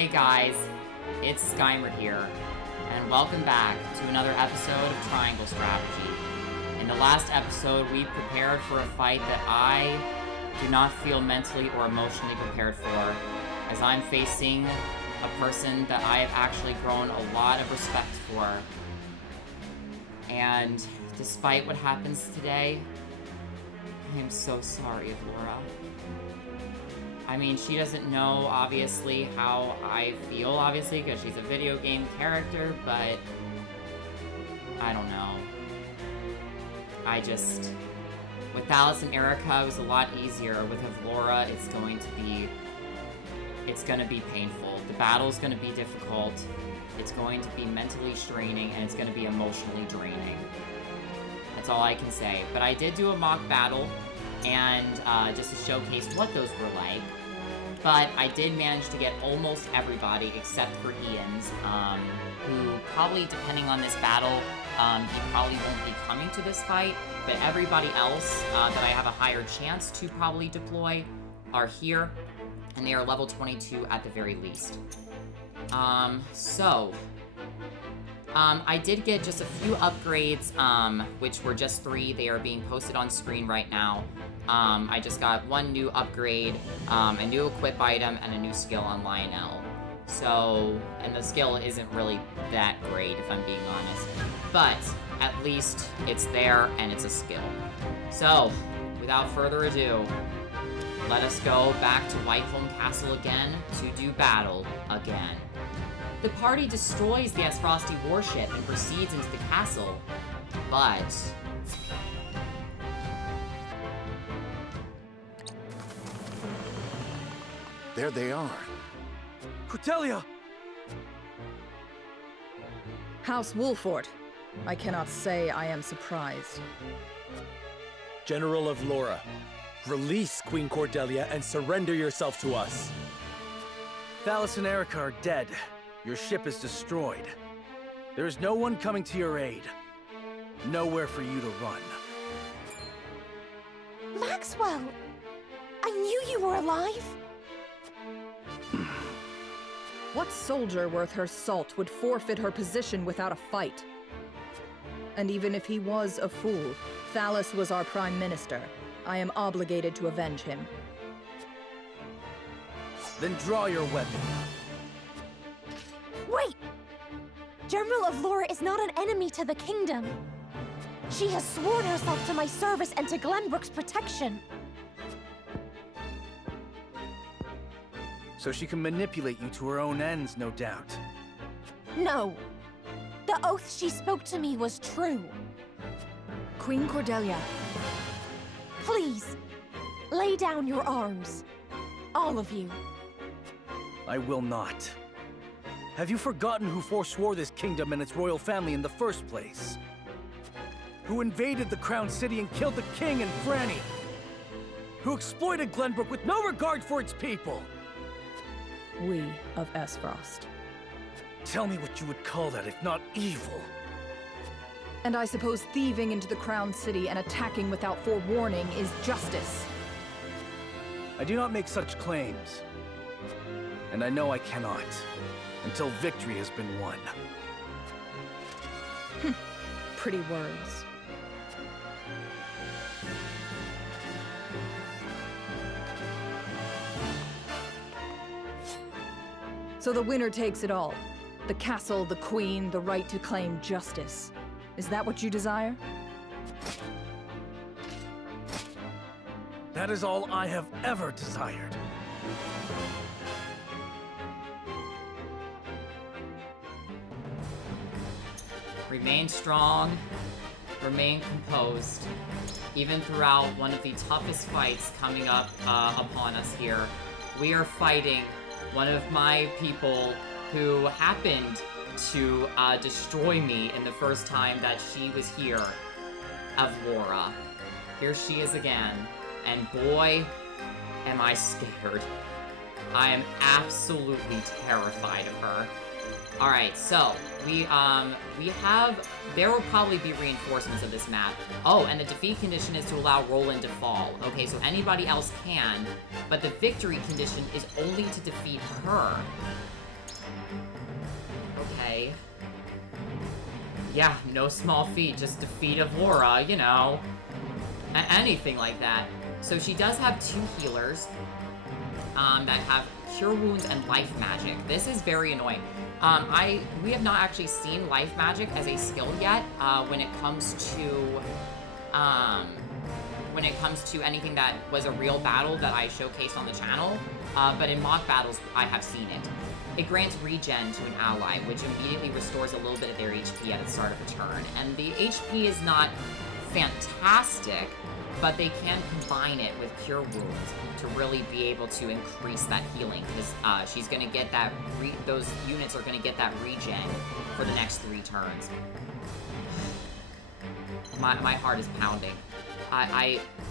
Hey guys, it's Skymer here, and welcome back to another episode of Triangle Strategy. In the last episode, we prepared for a fight that I do not feel mentally or emotionally prepared for, as I'm facing a person that I have actually grown a lot of respect for. And despite what happens today, I am so sorry, Avlora. I mean, she doesn't know, obviously, how I feel, obviously, because she's a video game character, but I don't know. With Alice and Erica, it was a lot easier. With Avlora, it's gonna be painful. The battle's gonna be difficult. It's going to be mentally straining, and it's gonna be emotionally draining. That's all I can say. But I did do a mock battle, and just to showcase what those were like. But I did manage to get almost everybody except for Ian's, who probably, depending on this battle, he probably won't be coming to this fight, but everybody else that I have a higher chance to probably deploy are here, and they are level 22 at the very least. I did get just a few upgrades, which were just 3. They are being posted on screen right now. I just got 1 new upgrade, a new equip item, and a new skill on Lionel. And the skill isn't really that great, if I'm being honest. But, at least, it's there, and it's a skill. So, without further ado, let us go back to Whiteholm Castle again to do battle again. The party destroys the Frosty warship and proceeds into the castle, but... There they are. Cordelia! House Wolfort. I cannot say I am surprised. General Avlora, release Queen Cordelia and surrender yourself to us. Thalas and Erica are dead. Your ship is destroyed. There is no one coming to your aid. Nowhere for you to run. Maxwell! I knew you were alive! What soldier worth her salt would forfeit her position without a fight? And even if he was a fool, Thalas was our prime minister. I am obligated to avenge him. Then draw your weapon. Wait! General Avlora is not an enemy to the kingdom. She has sworn herself to my service and to Glenbrook's protection. So she can manipulate you to her own ends, no doubt. No. The oath she spoke to me was true. Queen Cordelia. Please, lay down your arms. All of you. I will not. Have you forgotten who forswore this kingdom and its royal family in the first place? Who invaded the Crown City and killed the king and Franny? Who exploited Glenbrook with no regard for its people? We of Esfrost. Tell me what you would call that if not evil. And I suppose thieving into the Crown City and attacking without forewarning is justice. I do not make such claims. And I know I cannot, until victory has been won. Pretty words. So the winner takes it all. The castle, the queen, the right to claim justice. Is that what you desire? That is all I have ever desired. Remain strong, remain composed, even throughout one of the toughest fights coming up upon us here. We are fighting one of my people who happened to destroy me in the first time that she was here, Avlora. Here she is again, and boy, am I scared. I am absolutely terrified of her. Alright, so, there will probably be reinforcements of this map. Oh, and the defeat condition is to allow Roland to fall. Okay, so anybody else can, but the victory condition is only to defeat her. Okay. Yeah, no small feat, just defeat Avlora, you know. Anything like that. So she does have 2 healers that have Cure Wounds and Life Magic. This is very annoying. We have not actually seen Life Magic as a skill yet when it comes to anything that was a real battle that I showcased on the channel. But in mock battles, I have seen it. It grants regen to an ally, which immediately restores a little bit of their HP at the start of a turn. And the HP is not fantastic, but they can combine it with Cure Wounds to really be able to increase that healing, because she's going to get that, those units are going to get that regen for the next 3 turns. My heart is pounding.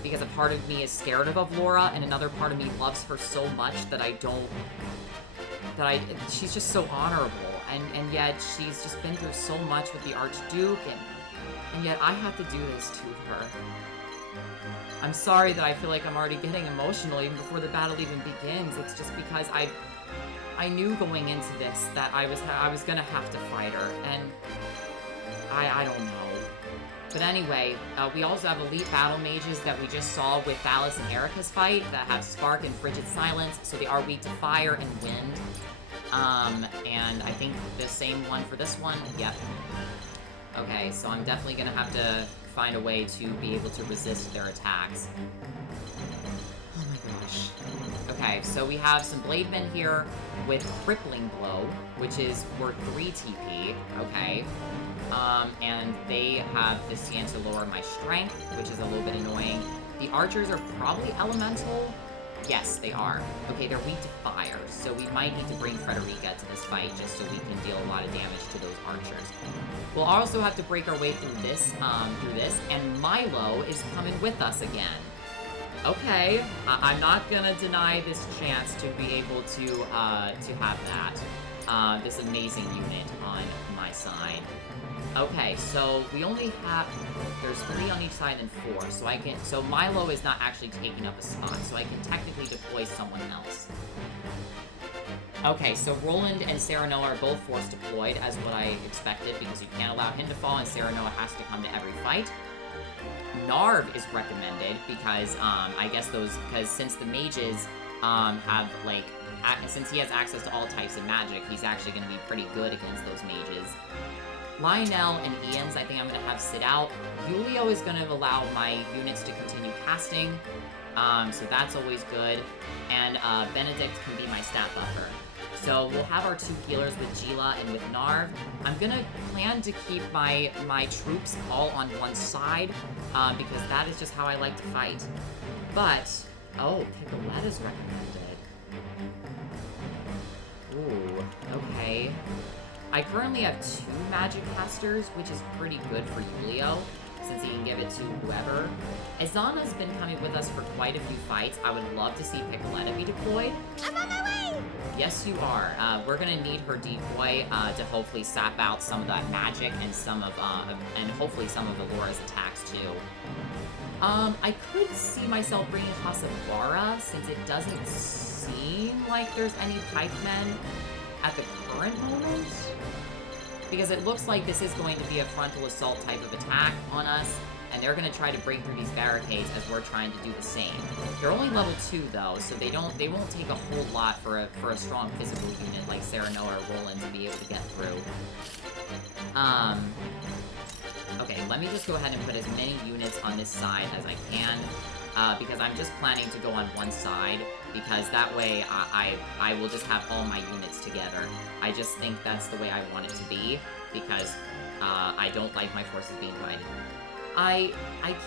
Because a part of me is scared of Avlora, and another part of me loves her so much that she's just so honorable, and yet she's just been through so much with the Archduke, and yet I have to do this to her. I'm sorry that I feel like I'm already getting emotional even before the battle even begins. It's just because I knew going into this that I was gonna have to fight her, and I don't know. But anyway, we also have elite battle mages that we just saw with Thalas and Erica's fight that have Spark and Frigid Silence, so they are weak to fire and wind. And I think the same one for this one. Yep. Okay, so I'm definitely gonna have to find a way to be able to resist their attacks. Oh my gosh. Okay, so we have some Blademen here with Crippling Blow, which is worth 3 TP, okay. And they have this chance to lower my strength, which is a little bit annoying. The archers are probably elemental. Yes, they are. Okay, they're weak to fire, so we might need to bring Frederica to this fight just so we can deal a lot of damage to those archers. We'll also have to break our way through this, and Milo is coming with us again. Okay, I'm not gonna deny this chance to be able to have that, this amazing unit on my side. Okay, so we only have, there's 3 on each side and 4, so Milo is not actually taking up a spot, so I can technically deploy someone else. Okay, so Roland and Serenoa are both force deployed, as what I expected, because you can't allow him to fall, and Serenoa has to come to every fight. Narv is recommended, because, I guess because since the mages, have, like, since he has access to all types of magic, he's actually going to be pretty good against those mages. Lionel and Ian's, I think I'm going to have sit out. Julio is going to allow my units to continue casting, so that's always good. And Benedict can be my stat buffer. So we'll have our 2 healers with Gila and with Narv. I'm going to plan to keep my troops all on one side, because that is just how I like to fight. But, oh, Picoletta's recommended. Ooh, okay. I currently have 2 magic casters, which is pretty good for Julio, since he can give it to whoever. Azana's been coming with us for quite a few fights. I would love to see Picoletta be deployed. I'm on my way! Yes, you are. We're gonna need her decoy to hopefully sap out some of that magic and and hopefully some of Avlora's attacks too. I could see myself bringing Hasabara, since it doesn't seem like there's any pikemen at the current moment, because it looks like this is going to be a frontal assault type of attack on us, and they're going to try to break through these barricades as we're trying to do the same. They're only level 2 though, so they won't take a whole lot for a strong physical unit like Serenoa or Roland to be able to get through. Okay, let me just go ahead and put as many units on this side as I can, because I'm just planning to go on one side, because that way I will just have all my units together. I just think that's the way I want it to be, because I don't like my forces being divided. I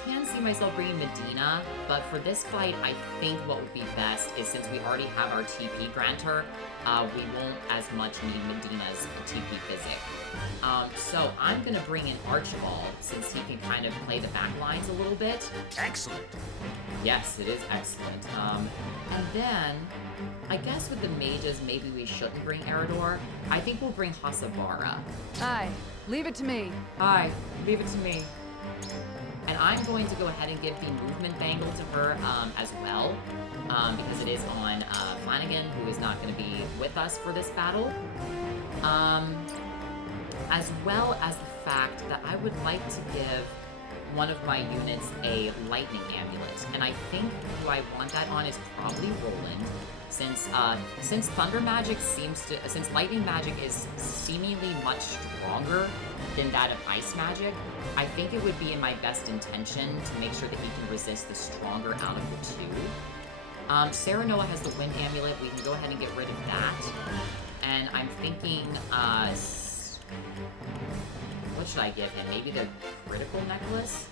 can see myself bringing Medina, but for this fight, I think what would be best is, since we already have our TP granter, we won't as much need Medina's TP physic. So I'm gonna bring in Archibald, since he can kind of play the back lines a little bit. Excellent. Yes, it is excellent. And then, I guess with the mages, maybe we shouldn't bring Eridor. I think we'll bring Hasabara. Aye, leave it to me. Hi, leave it to me. And I'm going to go ahead and give the movement bangle to her as well, because it is on Flanagan, who is not going to be with us for this battle. As well as the fact that I would like to give one of my units a lightning amulet, and I think who I want that on is probably Roland, since thunder magic since lightning magic is seemingly much stronger than that of ice magic, I think it would be in my best intention to make sure that he can resist the stronger out of the two. Serenoa has the wind amulet. We can go ahead and get rid of that, and I'm thinking what should I give him? Maybe the critical necklace?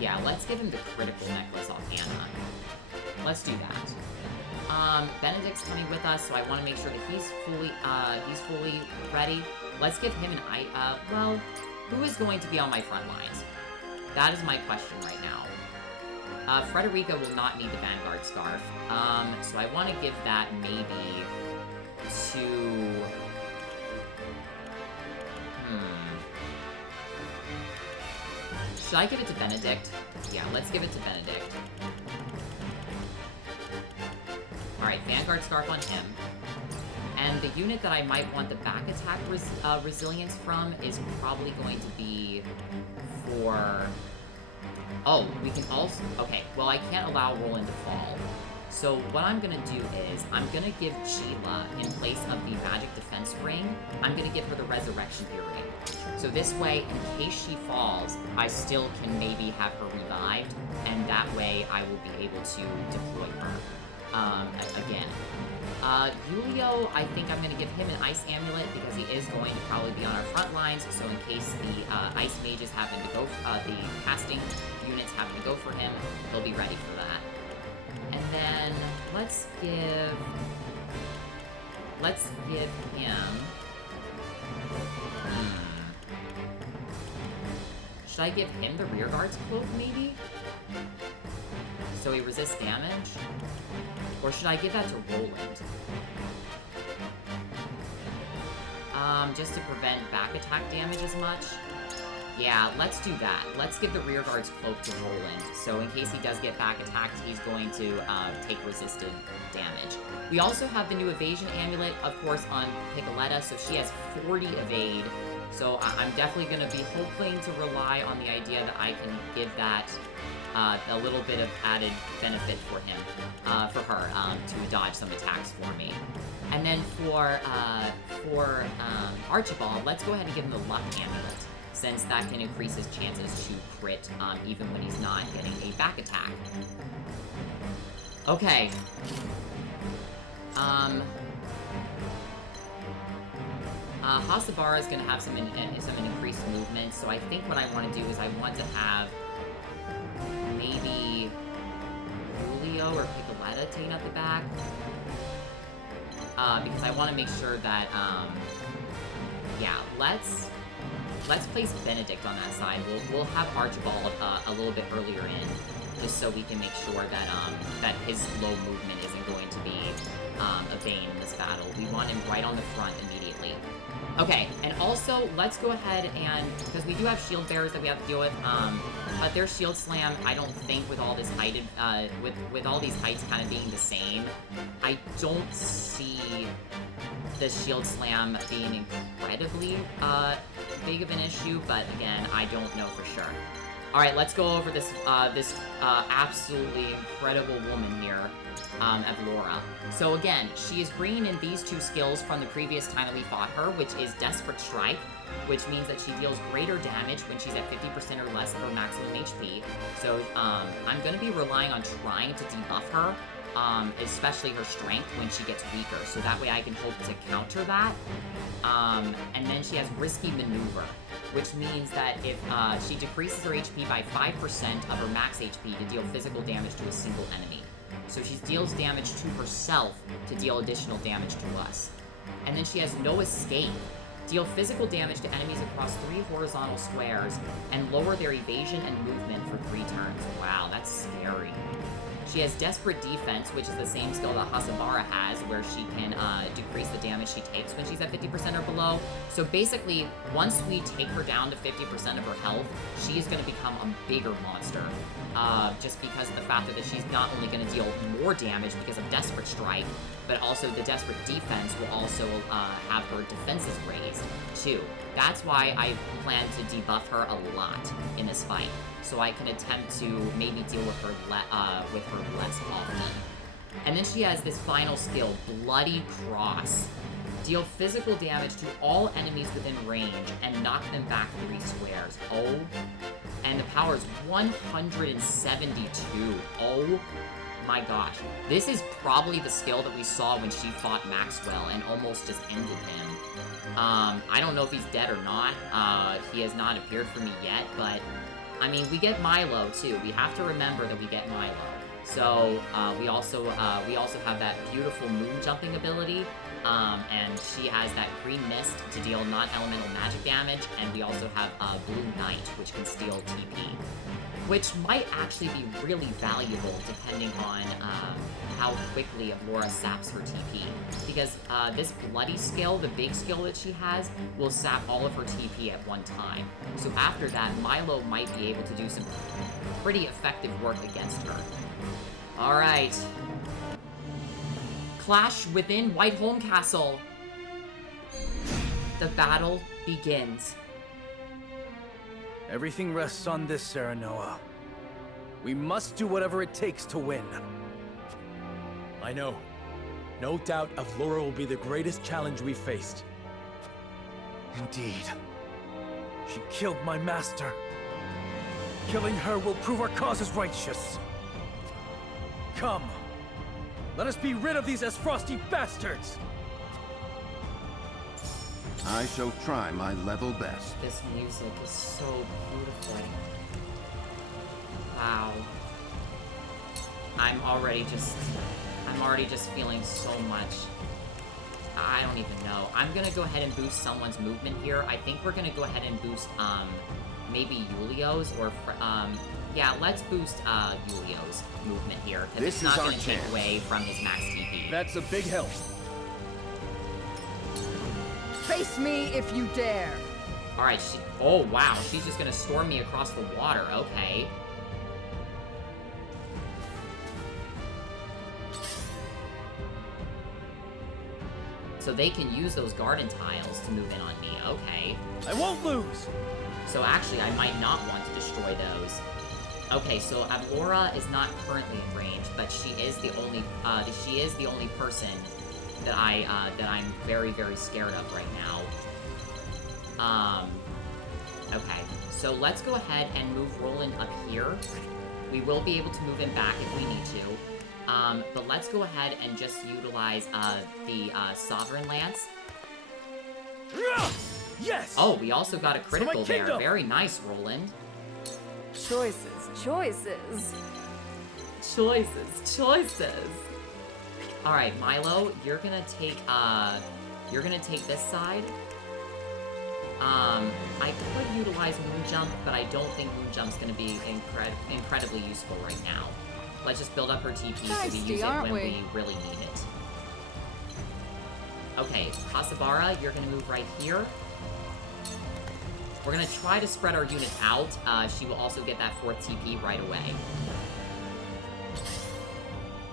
Yeah, let's give him the critical necklace offhand. Let's do that. Benedict's coming with us, so I want to make sure that he's fully ready. Let's give him an well, who is going to be on my front lines? That is my question right now. Frederica will not need the Vanguard Scarf. So I want to give that maybe to... Should I give it to Benedict? Yeah, let's give it to Benedict. Alright, Vanguard Scarf on him. And the unit that I might want the back attack resilience from is probably going to be for... Oh, we can also... Okay, well, I can't allow Roland to fall. So what I'm gonna do is, I'm gonna give Sheila, in place of the Magic Defense Ring, I'm gonna give her the Resurrection Earring. So this way, in case she falls, I still can maybe have her revived, and that way I will be able to deploy her. Again. Julio, I think I'm gonna give him an Ice Amulet, because he is going to probably be on our front lines, so in case the Ice Mages happen to go, the casting units happen to go for him, he'll be ready for that. And then, let's give him... Should I give him the Rearguard's Cloak, maybe? So he resists damage? Or should I give that to Roland? Just to prevent back attack damage as much? Yeah, let's do that. Let's give the Rearguard's Cloak to Roland, so in case he does get back attacked, he's going to take resisted damage. We also have the new Evasion Amulet, of course, on Piccoletta, so she has 40 evade, so I'm definitely going to be hoping to rely on the idea that I can give that a little bit of added benefit for him, for her, to dodge some attacks for me. And then for Archibald, let's go ahead and give him the Luck Amulet, since that can increase his chances to crit, even when he's not getting a back attack. Okay. Hasabara is going to have some increased movement, so I think what I want to do is I want to have maybe Julio or Piccoletta taking out the back, because I want to make sure that, yeah, let's place Benedict on that side. We'll have Archibald a little bit earlier in, just so we can make sure that that his low movement isn't going to be a bane in this battle. We want him right on the front immediately. Okay, and also let's go ahead and, because we do have shield bearers that we have to deal with, but their shield slam, I don't think with all this heighted, with all these heights kind of being the same, I don't see the shield slam being incredibly big of an issue, but again, I don't know for sure. Alright, let's go over this absolutely incredible woman here, Avlora. So again, she is bringing in these two skills from the previous time that we fought her, which is Desperate Strike, which means that she deals greater damage when she's at 50% or less of her maximum HP. So I'm going to be relying on trying to debuff her, especially her strength when she gets weaker, so that way I can hope to counter that. And then she has Risky Maneuver, which means that if she decreases her HP by 5% of her max HP to deal physical damage to a single enemy. So she deals damage to herself to deal additional damage to us. And then she has No Escape. Deal physical damage to enemies across 3 horizontal squares and lower their evasion and movement for 3 turns. Wow, that's scary. She has Desperate Defense, which is the same skill that Hasabara has, where she can decrease the the damage she takes when she's at 50% or below. So basically, once we take her down to 50% of her health, she is going to become a bigger monster. Just because of the fact that she's not only going to deal more damage because of Desperate Strike, but also the Desperate Defense will also have her defenses raised, too. That's why I plan to debuff her a lot in this fight, so I can attempt to maybe deal with her less often. And then she has this final skill, Bloody Cross. Deal physical damage to all enemies within range and knock them back 3 squares. Oh, and the power is 172. Oh my gosh. This is probably the skill that we saw when she fought Maxwell and almost just ended him. I don't know if he's dead or not. He has not appeared for me yet, but I mean, we get Milo too. We have to remember that we get Milo. So we also have that beautiful moon jumping ability, and she has that green mist to deal non-elemental magic damage, and we also have Blue Knight, which can steal TP, which might actually be really valuable depending on how quickly Avlora saps her TP, because this bloody skill, the big skill that she has, will sap all of her TP at one time. So after that, Milo might be able to do some pretty effective work against her. Alright. Clash within Whiteholm Castle. The battle begins. Everything rests on this, Serenoa. We must do whatever it takes to win. I know. No doubt Avlora will be the greatest challenge we've faced. Indeed. She killed my master. Killing her will prove our cause is righteous. Come. Let us be rid of these Frosty bastards! I shall try my level best. This music is so beautiful. Wow. I'm already just feeling so much. I don't even know. I'm gonna go ahead and boost someone's movement here. I think we're gonna go ahead and boost, maybe Julio's, or, yeah, let's boost, Julio's movement here, because it's not gonna take away from his max TP. That's a big help. Face me if you dare. Alright, oh wow, she's just gonna storm me across the water, okay. So they can use those garden tiles to move in on me, okay. I won't lose! So actually, I might not want to destroy those. Okay, so Avlora is not currently in range, but she is the only person that I'm very, very scared of right now. Okay, so let's go ahead and move Roland up here. We will be able to move him back if we need to. But let's go ahead and just utilize the Sovereign Lance. Yes! Oh, we also got a critical there. Very nice, Roland. Choices, choices. Choices. Alright, Milo, you're gonna take this side. I could utilize Moon Jump, but I don't think Moon Jump's gonna be incredibly useful right now. Let's just build up her TP so we use it when we really need it. Okay, Kasabara, you're gonna move right here. We're gonna try to spread our units out. She will also get that 4th TP right away.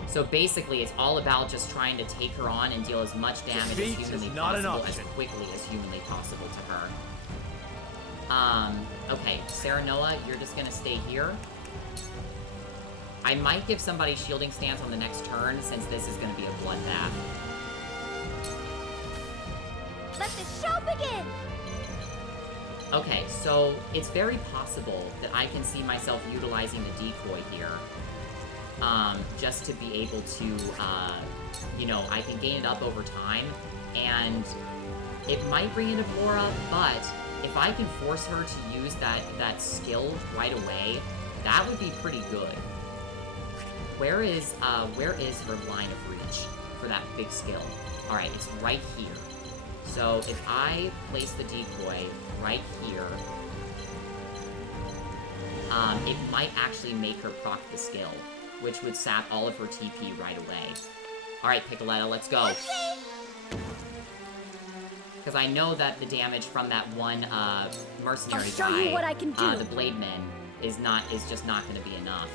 So basically, it's all about just trying to take her on and deal as much damage as humanly possible, as quickly as humanly possible to her. Okay, Serenoa, you're just gonna stay here. I might give somebody shielding stance on the next turn, since this is gonna be a bloodbath. Let the show begin! Okay, so it's very possible that I can see myself utilizing the decoy here. Just to be able to, you know, I can gain it up over time, and it might bring in Avlora, but if I can force her to use that skill right away, that would be pretty good. Where is her line of reach for that big skill? Alright, it's right here. So if I place the decoy right here, it might actually make her proc the skill, which would sap all of her TP right away. Alright, Piccoletta, let's go. Because I know that the damage from that one mercenary I'll show guy, you what I can do. the Blademan, is just not going to be enough.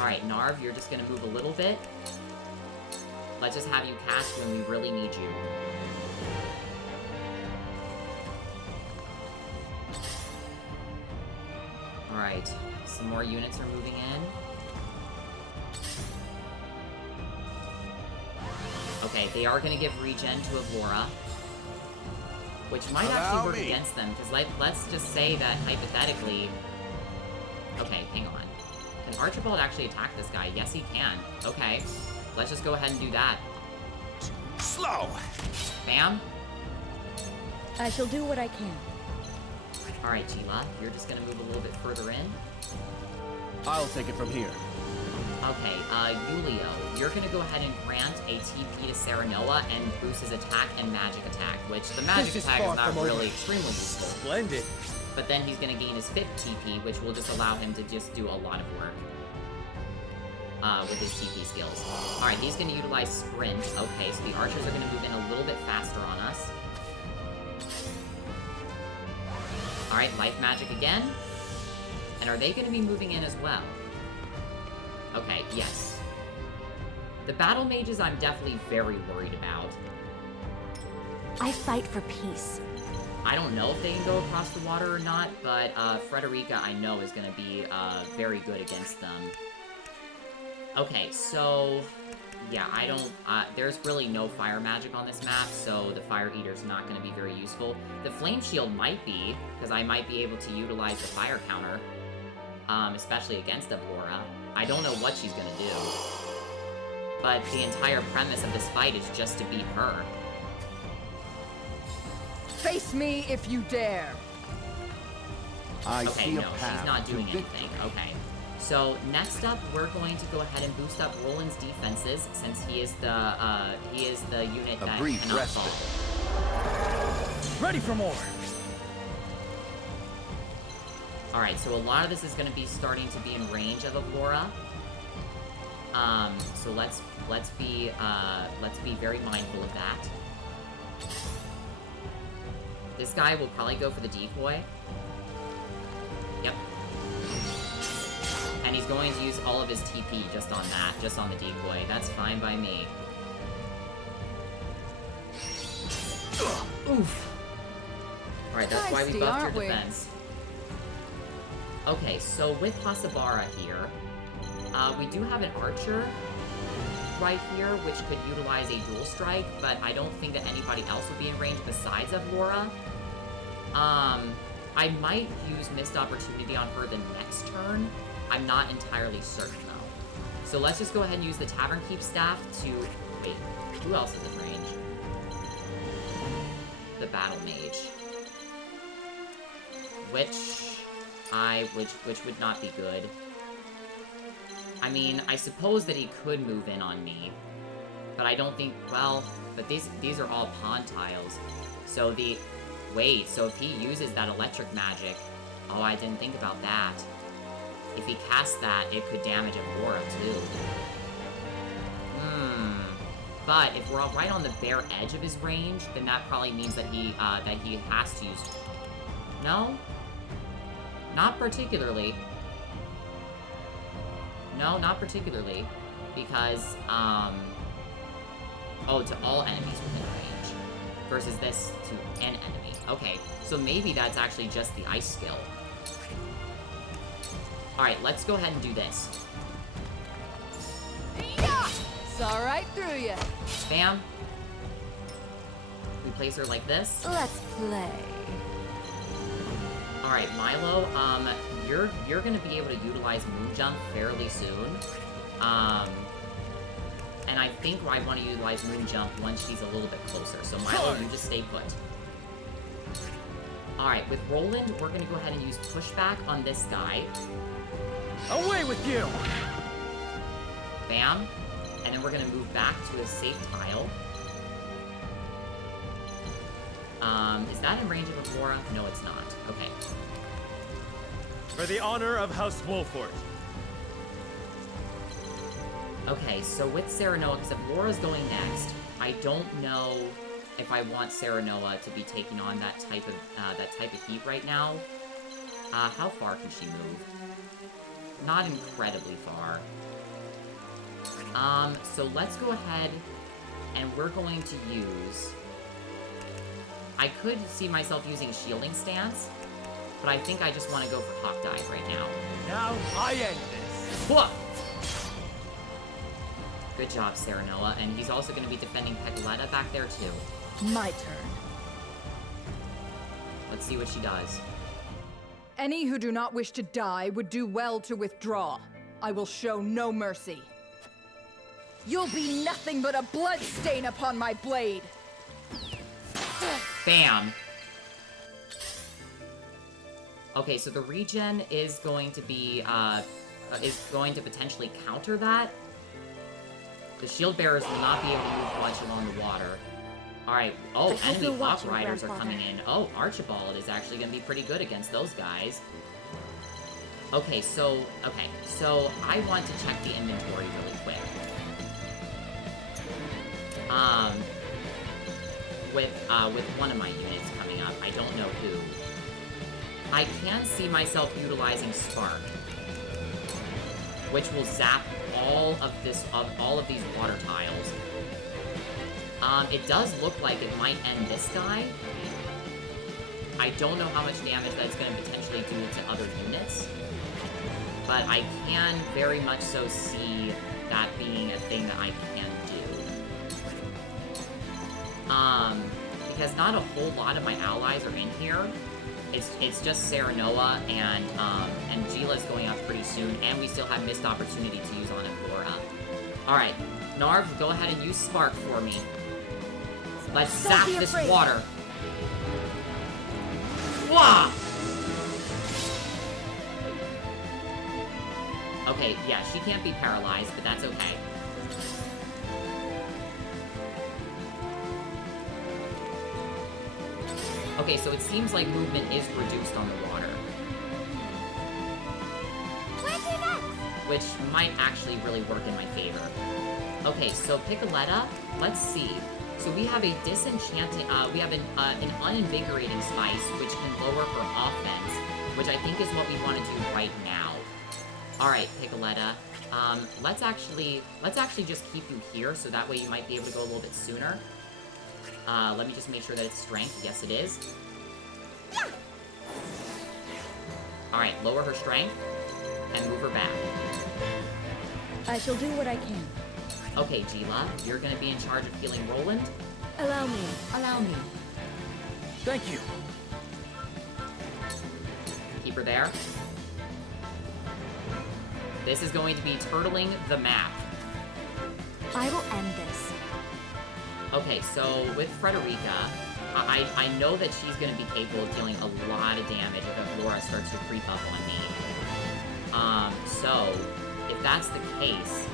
All right, Narv, you're just going to move a little bit. Let's just have you cast when we really need you. All right, some more units are moving in. Okay, they are going to give regen to Avlora, which might actually work against them, because let's just say that, hypothetically... Okay, hang on. Can Archibald actually attack this guy? Yes, he can. Okay, let's just go ahead and do that. Slow! Bam. I shall do what I can. Alright, Gila, you're just going to move a little bit further in. I'll take it from here. Okay, Yulio, you're gonna go ahead and grant a TP to Serenoa and boost his attack and magic attack, which the magic attack is not really extremely useful. Splendid. But then he's gonna gain his 5th TP, which will just allow him to just do a lot of work with his TP skills. Alright, he's gonna utilize Sprint. Okay, so the archers are gonna move in a little bit faster on us. Alright, life magic again. And are they gonna be moving in as well? Okay, yes. The battle mages I'm definitely very worried about. I fight for peace. I don't know if they can go across the water or not, but Frederica I know is going to be very good against them. Okay, so... Yeah, I don't... there's really no fire magic on this map, so the Fire Eater's not going to be very useful. The Flame Shield might be, because I might be able to utilize the fire counter, especially against Avlora. I don't know what she's gonna do. But the entire premise of this fight is just to beat her. Face me if you dare! I Okay, see no, a path she's not to doing victory. anything. Okay. So, next up, we're going to go ahead and boost up Roland's defenses, since he is the unit A that brief cannot respite. fall. Ready for more! Alright, so a lot of this is going to be starting to be in range of Avlora. So let's be very mindful of that. This guy will probably go for the decoy. Yep. And he's going to use all of his TP just on that, just on the decoy. That's fine by me. Oof. Alright, that's why we Feisty, buffed aren't your we? defense. Okay, so with Hasabara here, we do have an archer right here, which could utilize a dual strike, but I don't think that anybody else would be in range besides Avlora. I might use Missed Opportunity on her the next turn. I'm not entirely certain, though. So let's just go ahead and use the Tavern Keep Staff to... Wait, who else is in range? The Battle Mage. Which would not be good. I mean, I suppose that he could move in on me, but I don't think, well, but these are all pawn tiles. So wait, so if he uses that electric magic, oh, I didn't think about that. If he casts that, it could damage Avlora too. But if we're right on the bare edge of his range, then that probably means that he has to use... No? Not particularly. No, not particularly. Because, oh, to all enemies within range. Versus this to an enemy. Okay, so maybe that's actually just the ice skill. Alright, let's go ahead and do this. Saw right through you. Bam. We place her like this. Let's play. Alright, Milo, you're gonna be able to utilize Moon Jump fairly soon. And I think I want to utilize Moon Jump once she's a little bit closer. So Milo, you just stay put. Alright, with Roland, we're gonna go ahead and use Pushback on this guy. Away with you! Bam. And then we're gonna move back to a safe tile. Is that in range of Avlora? No, it's not. Okay. For the honor of House Wolford. Okay, so with Serenoa, because Avlora's going next, I don't know if I want Serenoa to be taking on that type of heat right now. How far can she move? Not incredibly far. So let's go ahead and we're going to use... I could see myself using Shielding Stance, but I think I just want to go for Hawk Dive right now. Now I end this. Whoa! Good job, Serenoa, and he's also going to be defending Pecoletta back there too. My turn. Let's see what she does. Any who do not wish to die would do well to withdraw. I will show no mercy. You'll be nothing but a blood stain upon my blade. Bam! Okay, so the regen is going to be, potentially counter that. The shield bearers will not be able to move much along the water. Alright, oh, enemy Hawk Riders are coming in. Oh, Archibald is actually going to be pretty good against those guys. Okay, so I want to check the inventory really quick. With one of my units coming up, I don't know who. I can see myself utilizing Spark, which will zap all of these water tiles. It does look like it might end this guy. I don't know how much damage that's going to potentially do to other units, but I can very much so see that being a thing that I can do. Because not a whole lot of my allies are in here. It's just Serenoa and Gila's going up pretty soon, and we still have missed opportunity to use on Avlora. Alright, Narv, go ahead and use Spark for me. Let's zap this water. Wah! Okay, yeah, she can't be paralyzed, but that's okay. Okay, so it seems like movement is reduced on the water. Which might actually really work in my favor. Okay, so Pecoletta, let's see. So we have a disenchanting, we have an uninvigorating spice, which can lower her offense, which I think is what we want to do right now. Alright, Pecoletta, let's actually just keep you here, so that way you might be able to go a little bit sooner. Let me just make sure that it's strength. Yes, it is. Alright, lower her strength, and move her back. I shall do what I can. Okay, Gila, you're gonna be in charge of healing Roland. Allow me. Thank you. Keep her there. This is going to be turtling the map. I will end this. Okay, so with Frederica, I know that she's going to be capable of dealing a lot of damage if Avlora starts to creep up on me. So, if that's the case,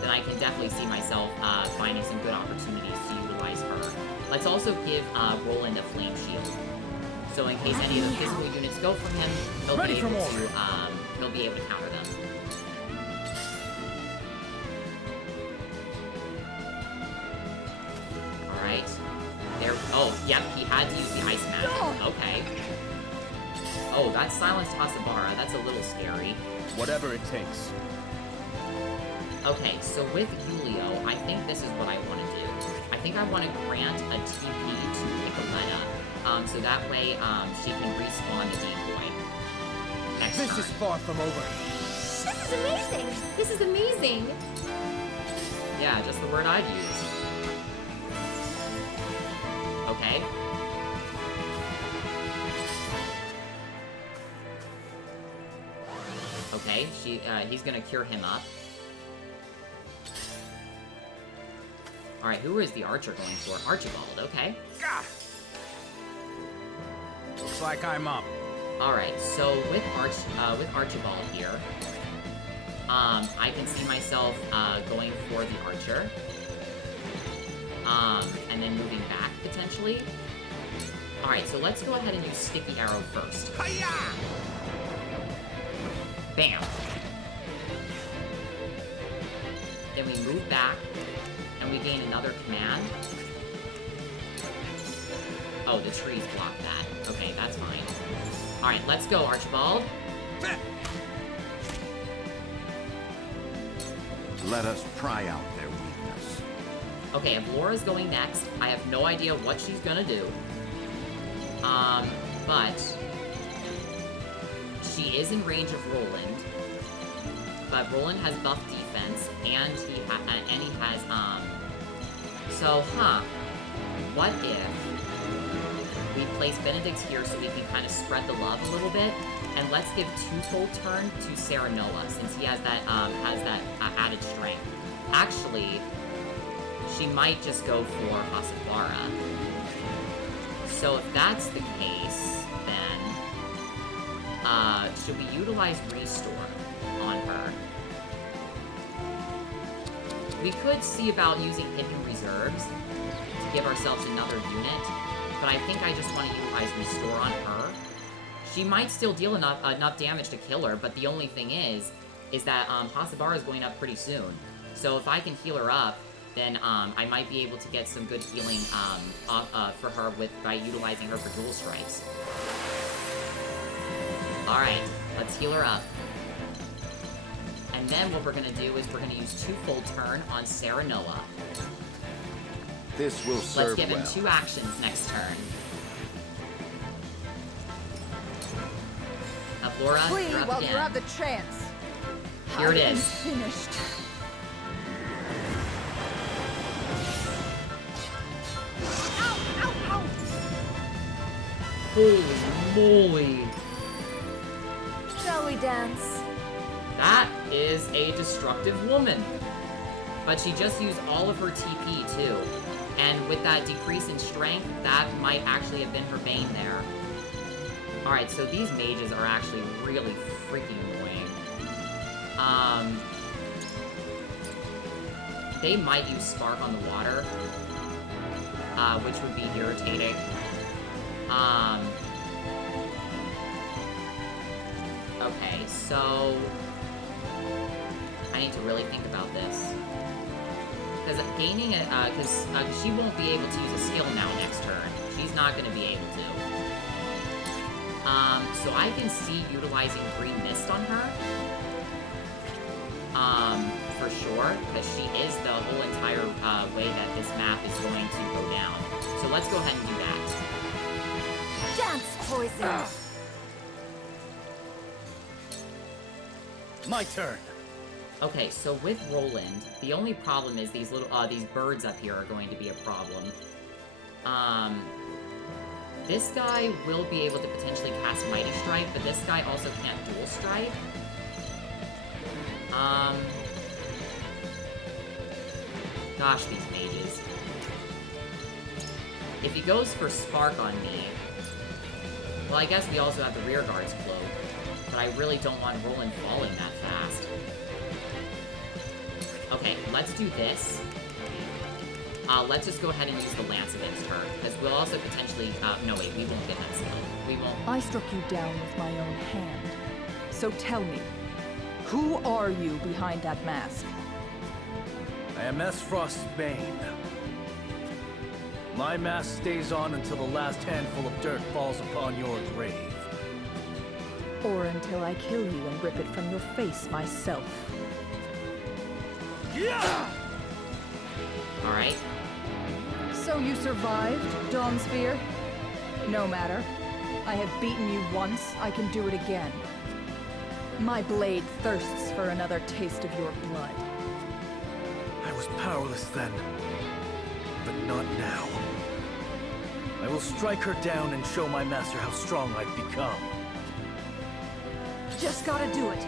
then I can definitely see myself finding some good opportunities to utilize her. Let's also give Roland a flame shield. So in case any of the physical units go from him, he'll be able to counter them. Alright. There. Oh, yep, he had to use the ice magic. Okay. Oh, that silenced Hasabara. That's a little scary. Whatever it takes. Okay, so with Julio, I think this is what I want to do. I think I want to grant a TP to Pecoletta, so that way she can respawn the decoy. Next This time. is far from over. This is amazing! This is amazing! Yeah, just the word I'd use. Okay. Okay, he's gonna cure him up. Alright, who is the archer going for? Archibald, okay. Gah! Looks like I'm up. Alright, so with Archibald here, I can see myself going for the archer. And then moving back, potentially. Alright, so let's go ahead and use Sticky Arrow first. Hi-ya! Bam! Then we move back, and we gain another command. Oh, the trees block that. Okay, that's fine. Alright, let's go, Archibald. Let us pry out their weakness. Okay, Avlora's going next. I have no idea what she's gonna do. But she is in range of Roland. But Roland has buff defense, and he has, so, what if we place Benedict here so we can kind of spread the love a little bit, and let's give two-fold turn to Serenoa, since he has that, added strength. Actually, she might just go for Hasabara. So if that's the case, then, should we utilize Restore on her? We could see about using Hidden Reserves to give ourselves another unit, but I think I just want to utilize Restore on her. She might still deal enough damage to kill her, but the only thing is that Hasabara is going up pretty soon. So if I can heal her up, then I might be able to get some good healing for her by utilizing her for dual strikes. Alright, let's heal her up. And then what we're going to do is we're going to use two-fold turn on Serenoa. This will serve Let's give him well. 2 actions next turn. Avlora, Flee you're up while you again. have the chance. Here it I am is. Finished. Holy moly. Shall we dance? That is a destructive woman. But she just used all of her TP too. And with that decrease in strength, that might actually have been her bane there. Alright, so these mages are actually really freaking annoying. They might use Spark on the water, which would be irritating. Okay, so I need to really think about this. Because gaining it, because she won't be able to use a skill now next turn. She's not going to be able to. So I can see utilizing Green Mist on her. For sure, because she is the whole entire way that this map is going to go down. So let's go ahead and do that. Dance, poison! My turn. Okay, so with Roland, the only problem is these little, these birds up here are going to be a problem. This guy will be able to potentially cast Mighty Strike, but this guy also can't Dual Strike. Gosh, these mages. If he goes for Spark on me, well, I guess we also have the Rear Guard's Cloak, but I really don't want Roland falling that fast. Okay, let's do this. Let's just go ahead and use the Lance against her, because we'll also potentially, no wait, we won't get that skill. We won't. I struck you down with my own hand. So tell me, who are you behind that mask? I am Frost's Bane. My mask stays on until the last handful of dirt falls upon your grave. Or until I kill you and rip it from your face myself. Yeah! Alright. So you survived, Dawnspear? No matter. I have beaten you once, I can do it again. My blade thirsts for another taste of your blood. I was powerless then, but not now. I will strike her down and show my master how strong I've become. Just gotta do it.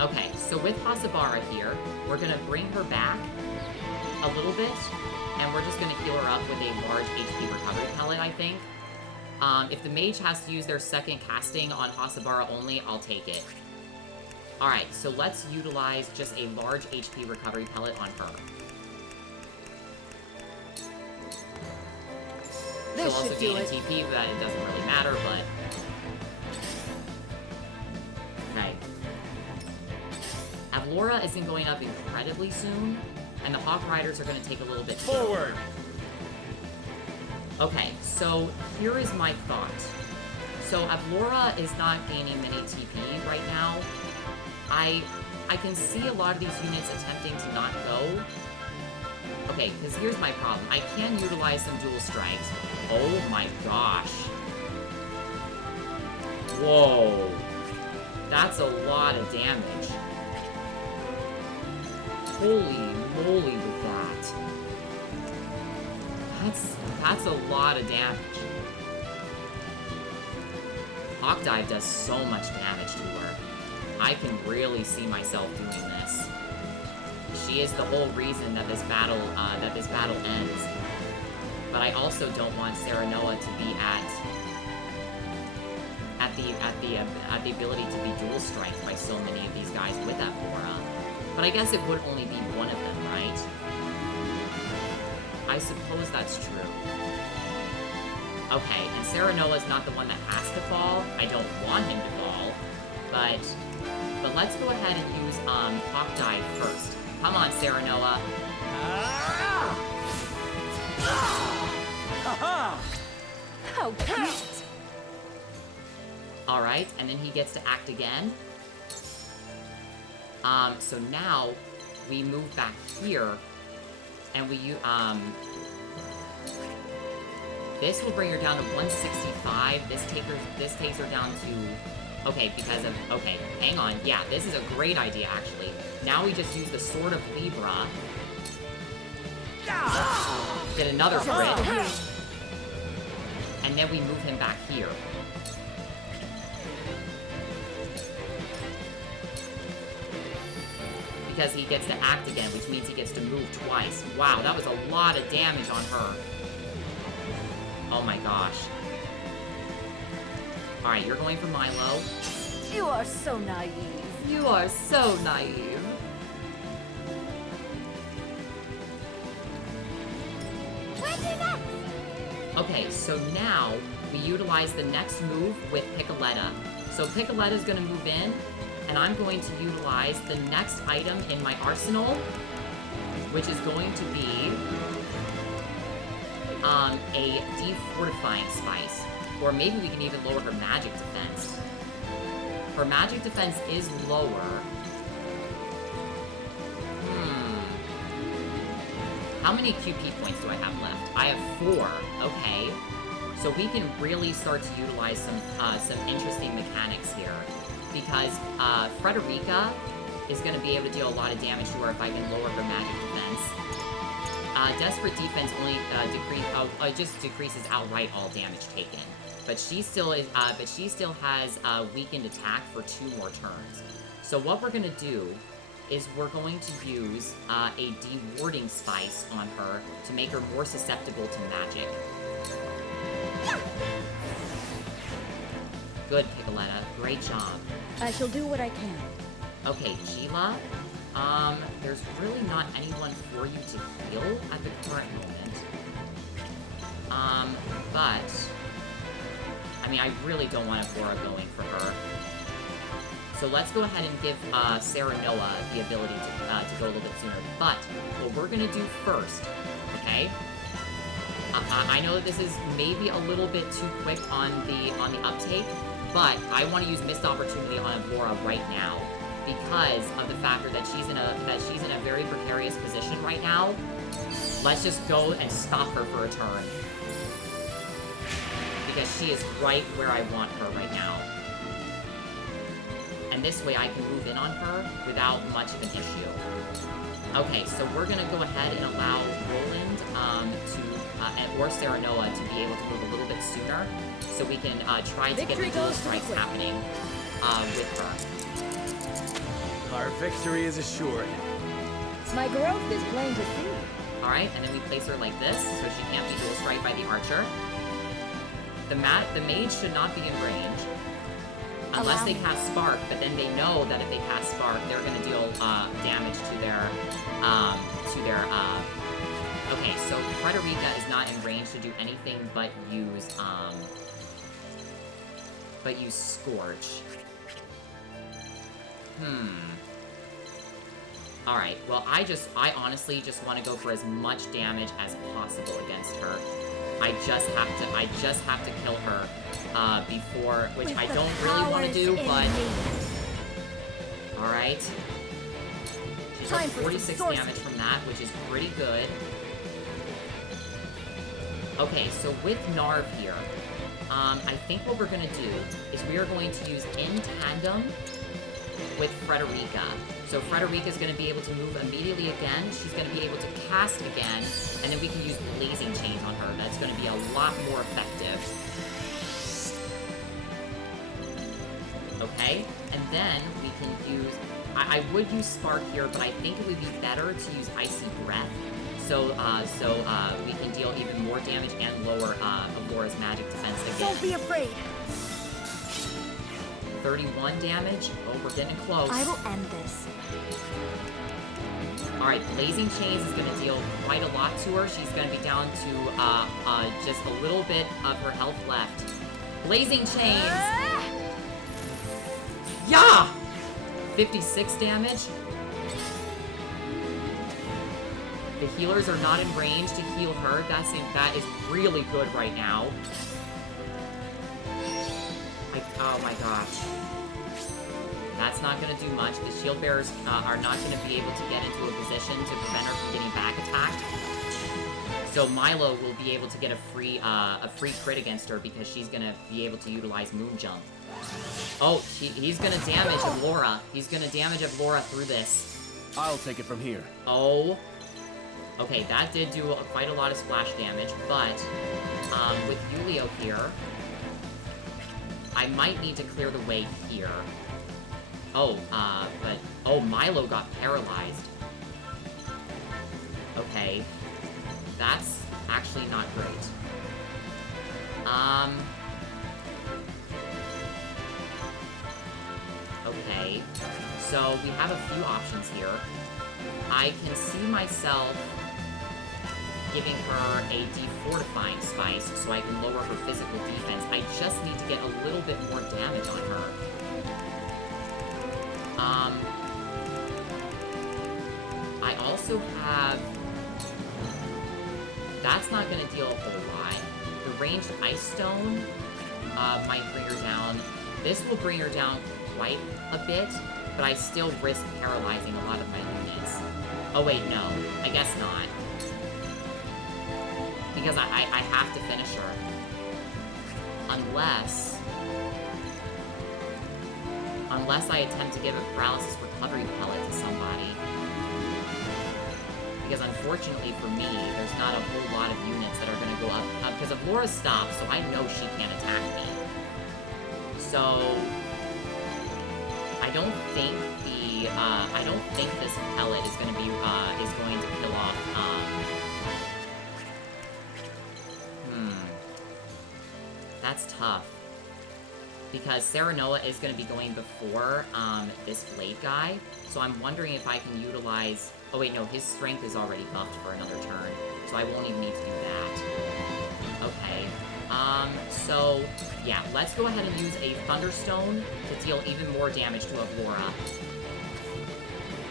Okay, so with Hasabara here, we're gonna bring her back a little bit, and we're just gonna heal her up with a large HP recovery pellet, I think. If the mage has to use their second casting on Hasabara only, I'll take it. Alright, so let's utilize just a large HP recovery pellet on her. This She'll also should do gain a it. TP, but it doesn't really matter, but... Okay. Avlora isn't going up incredibly soon, and the Hawk Riders are going to take a little bit Forward! Okay, so here is my thought. So Avlora is not gaining many TP right now. I can see a lot of these units attempting to not go. Okay, because here's my problem. I can utilize some dual strikes. Oh my gosh. Whoa. That's a lot of damage. Holy moly with that. That's a lot of damage. Hawk Dive does so much damage to her. I can really see myself doing this. She is the whole reason that this battle ends. But I also don't want Serenoa to be at the ability to be dual striked by so many of these guys with Avlora. But I guess it would only be one of them, right? I suppose that's true. Okay, and Serenoa is not the one that has to fall. I don't want him to fall, but let's go ahead and use Hawk Dive first. Come on, Serenoa. How cute! Alright, and then he gets to act again. So now we move back here, and this will bring her down to 165. This takes her down to, okay, hang on. Yeah, this is a great idea, actually. Now we just use the Sword of Libra. Get another crit. And then we move him back here. Because he gets to act again, which means he gets to move twice. Wow, that was a lot of damage on her. Oh my gosh. Alright, you're going for Milo. You are so naive. You are so naive. Okay, so now we utilize the next move with Piccoletta. So Piccoletta's gonna move in, and I'm going to utilize the next item in my arsenal, which is going to be a defortifying spice. Or maybe we can even lower her magic defense. Her magic defense is lower. How many QP points do I have left? I have 4. Okay. So we can really start to utilize some interesting mechanics here. Because Frederica is going to be able to deal a lot of damage to her if I can lower her magic defense. Desperate Defense only just decreases outright all damage taken. But she still has weakened attack for 2 more turns. So what we're going to do is we're going to use a dewarding spice on her to make her more susceptible to magic. Good, Piccoletta. Great job. I shall do what I can. Okay, Sheila. There's really not anyone for you to heal at the current moment. But I mean, I really don't want Avlora going for her. So let's go ahead and give Serenoa the ability to go a little bit sooner. But what we're gonna do first, okay? I know that this is maybe a little bit too quick on the uptake, but I want to use Missed Opportunity on Avlora right now because of the factor that she's in a very precarious position right now. Let's just go and stop her for a turn because she is right where I want her right now. And this way I can move in on her without much of an issue. Okay, so we're gonna go ahead and allow Roland or Serenoa to be able to move a little bit sooner, so we can try to get the dual strikes happening with her. Our victory is assured. My growth is plain to see. Alright, and then we place her like this, so she can't be dual striked by the archer. The mage should not be in range. Unless they cast Spark, but then they know that if they cast Spark, they're going to deal damage to their. Okay, so Frederica is not in range to do anything but use Scorch. Alright, well, I honestly just want to go for as much damage as possible against her. I just have to kill her, before, which I don't really want to do, but... Alright. She's got 46 damage from that, which is pretty good. Okay, so with Narv here, I think what we're gonna do is we are going to use in tandem with Frederica. So Frederica's gonna be able to move immediately again, she's gonna be able to cast again, and then we can use Blazing Chains on her. That's gonna be a lot more effective. Okay, and then we can use... I would use Spark here, but I think it would be better to use Icy Breath. So we can deal even more damage and lower Avlora's magic defense again. Don't be afraid. 31 damage. Oh, we're getting close. I will end this. Alright, Blazing Chains is going to deal quite a lot to her. She's going to be down to just a little bit of her health left. Blazing Chains! Yeah! 56 damage. The healers are not in range to heal her. That is really good right now. Oh my gosh. That's not going to do much. The shield bearers are not going to be able to get into a position to prevent her from getting back attacked. So Milo will be able to get a free crit against her because she's going to be able to utilize Moon Jump. Oh, he's going to damage Avlora. He's going to damage Avlora through this. I'll take it from here. Oh. Okay, that did do quite a lot of splash damage, but with Yulio here, I might need to clear the way here. Oh, oh, Milo got paralyzed. Okay. That's actually not great. Okay. So, we have a few options here. I can see myself giving her a defortifying spice so I can lower her physical defense. I just need to get a little bit more damage on her. I also have... That's not going to deal a whole lot. The ranged Ice Stone might bring her down. This will bring her down quite a bit, but I still risk paralyzing a lot of my units. Oh wait, no. I guess not. Because I have to finish her. Unless I attempt to give a paralysis recovery pellet to somebody. Because unfortunately for me, there's not a whole lot of units that are going to go up. Because Avlora stopped, so I know she can't attack me. So... I don't think this pellet is going to be, is going to kill off, That's tough. Because Serenoa is going to be going before, this Blade guy. So I'm wondering if I can utilize... Oh wait, no, his strength is already buffed for another turn. So I won't even need to do that. Okay. So... Yeah, let's go ahead and use a Thunderstone to deal even more damage to Avlora.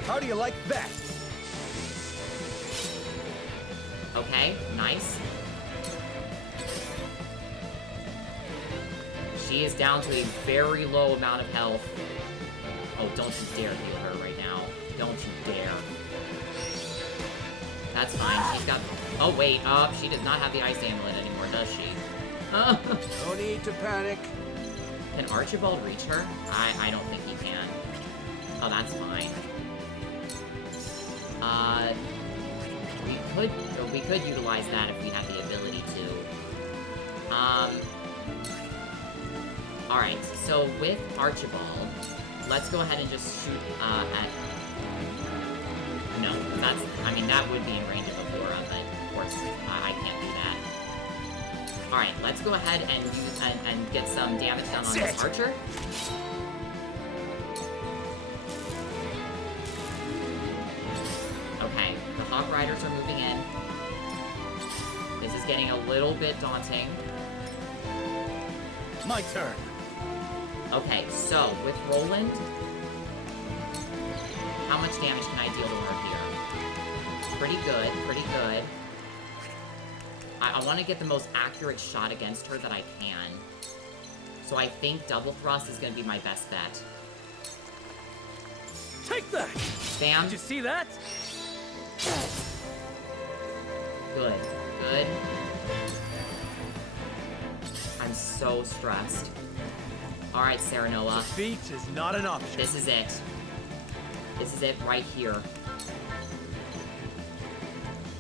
How do you like that? Okay, nice. She is down to a very low amount of health. Oh, don't you dare heal her right now. Don't you dare. That's fine, she's got... Oh, wait, she does not have the Ice Amulet anymore, does she? No need to panic. Can Archibald reach her? I don't think he can. Oh, that's fine. We could utilize that if we had the ability to. Alright, so with Archibald, let's go ahead and just shoot, at... No, that's... I mean, that would be in range of Avlora, but of course, I can't do that. Alright, let's go ahead and use and get some damage done on this archer. Okay, the Hawk Riders are moving in. This is getting a little bit daunting. My turn. Okay, so with Roland, how much much damage can I deal to her here? Pretty good, pretty good. I want to get the most accurate shot against her that I can. So I think double thrust is going to be my best bet. Take that! Bam. Did you see that? Good, good. I'm so stressed. Alright, Serenoa. Defeat is not an option. This is it. This is it right here.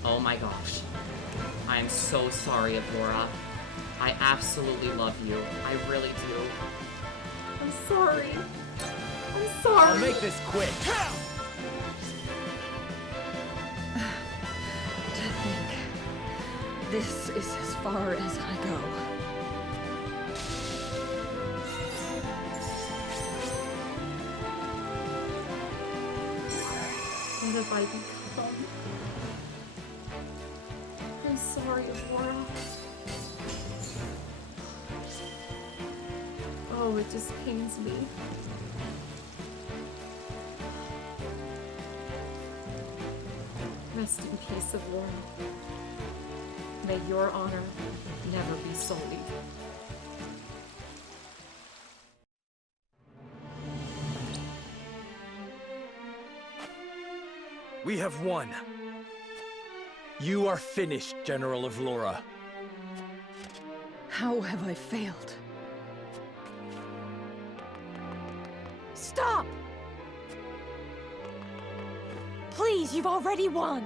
Oh my gosh. I am so sorry, Avlora. I absolutely love you. I really do. I'm sorry. I'm sorry. I'll make this quick. To think, this is as far as I go. What have I become? I'm sorry, Avlora. Oh, it just pains me. Rest in peace, Avlora. May your honor never be sullied. We have won. You are finished, General Avlora. How have I failed? Stop! Please, you've already won.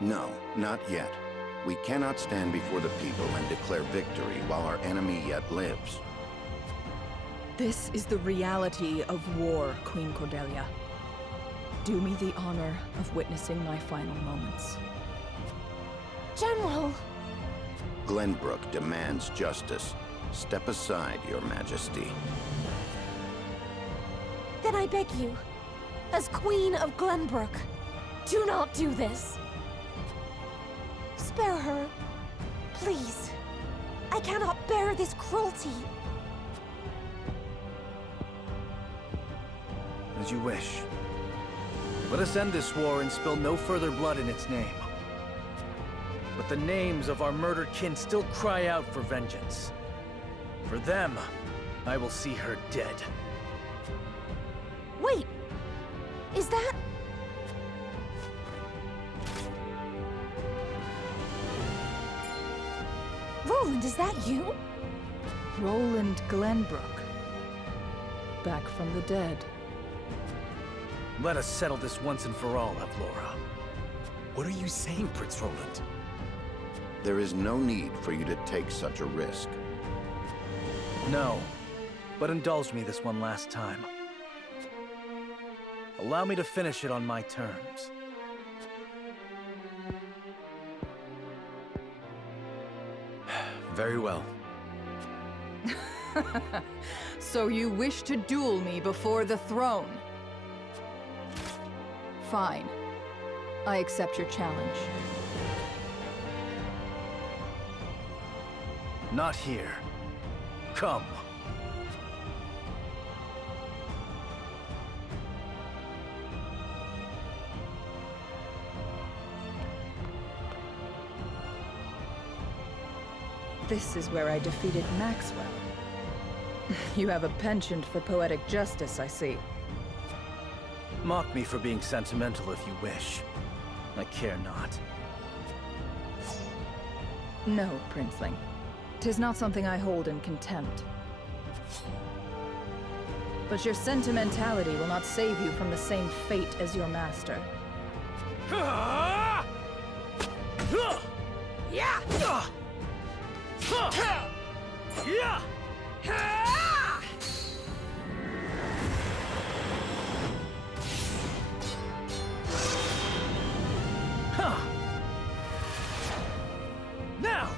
No, not yet. We cannot stand before the people and declare victory while our enemy yet lives. This is the reality of war, Queen Cordelia. Do me the honor of witnessing my final moments. General! Glenbrook demands justice. Step aside, Your Majesty. Then I beg you, as Queen of Glenbrook, do not do this. Spare her, please. I cannot bear this cruelty. As you wish. Let us end this war and spill no further blood in its name. But the names of our murdered kin still cry out for vengeance. For them, I will see her dead. Wait! Is that... Roland, is that you? Roland Glenbrook. Back from the dead. Let us settle this once and for all, Avlora. What are you saying, Prince Roland? There is no need for you to take such a risk. No, but indulge me this one last time. Allow me to finish it on my terms. Very well. So you wish to duel me before the throne? Fine. I accept your challenge. Not here. Come. This is where I defeated Maxwell. You have a penchant for poetic justice, I see. Mock me for being sentimental if you wish. I care not. No, Princeling. 'Tis not something I hold in contempt. But your sentimentality will not save you from the same fate as your master. Now!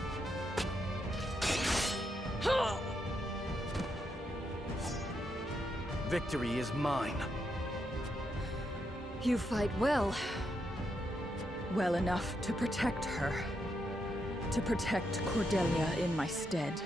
Victory is mine. You fight well. Well enough to protect her. To protect Cordelia in my stead.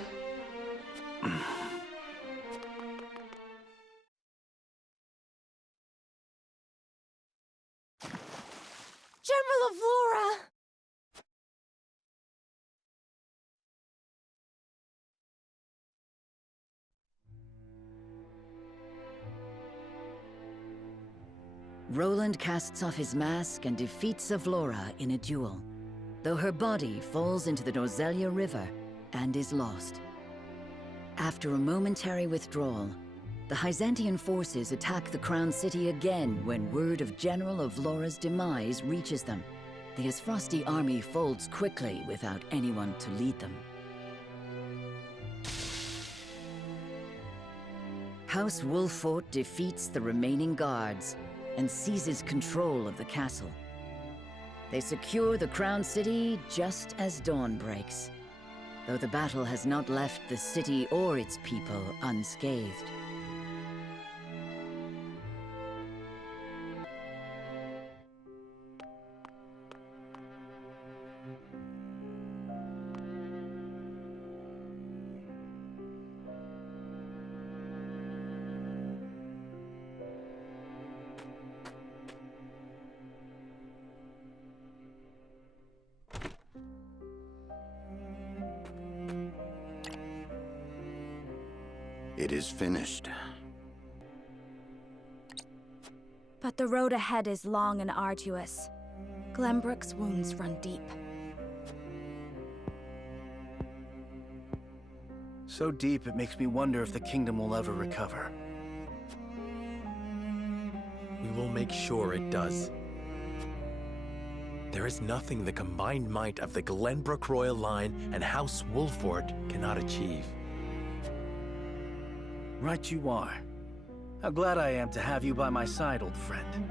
Roland casts off his mask and defeats Avlora in a duel, though her body falls into the Dorzelia River and is lost. After a momentary withdrawal, the Byzantine forces attack the Crown City again when word of General Avlora's demise reaches them. The Asfrosti army folds quickly without anyone to lead them. House Wolffort defeats the remaining guards and seizes control of the castle. They secure the Crown City just as dawn breaks, though the battle has not left the city or its people unscathed. It is finished. But the road ahead is long and arduous. Glenbrook's wounds run deep. So deep it makes me wonder if the kingdom will ever recover. We will make sure it does. There is nothing the combined might of the Glenbrook royal line and House Wolffort cannot achieve. Right you are. How glad I am to have you by my side, old friend.